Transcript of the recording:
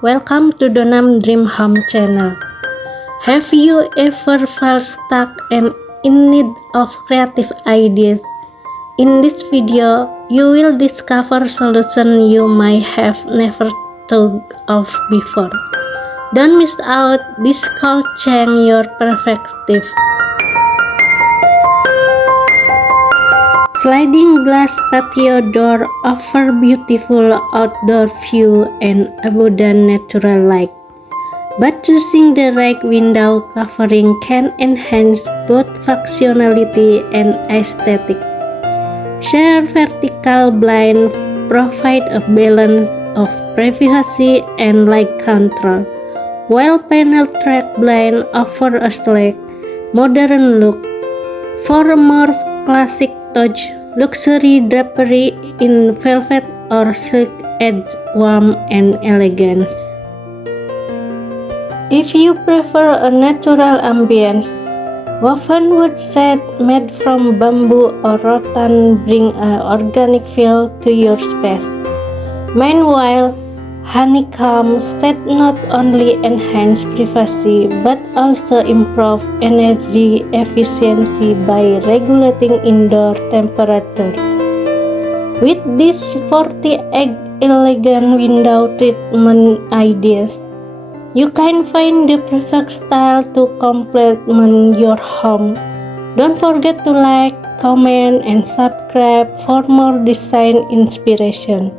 welcome to Donam Dream Home channel. Have you ever felt stuck and in need of creative ideas? In this video, you will discover solutions you might have never thought of before. Don't miss out, this could change your perspective. Sliding glass patio door offer beautiful outdoor view and abundant natural light. But choosing the right window covering can enhance both functionality and aesthetic. Sheer vertical blind provide a balance of privacy and light control, while panel track blind offer a sleek, modern look. For a more classic touch, luxury drapery in velvet or silk adds warmth and elegance. If you prefer a natural ambience, woven wood set made from bamboo or rattan bring an organic feel to your space. Meanwhile, honeycomb set not only enhance privacy but also improve energy efficiency by regulating indoor temperature. With these 40 elegant window treatment ideas, you can find the perfect style to complement your home. Don't forget to like, comment, and subscribe for more design inspiration.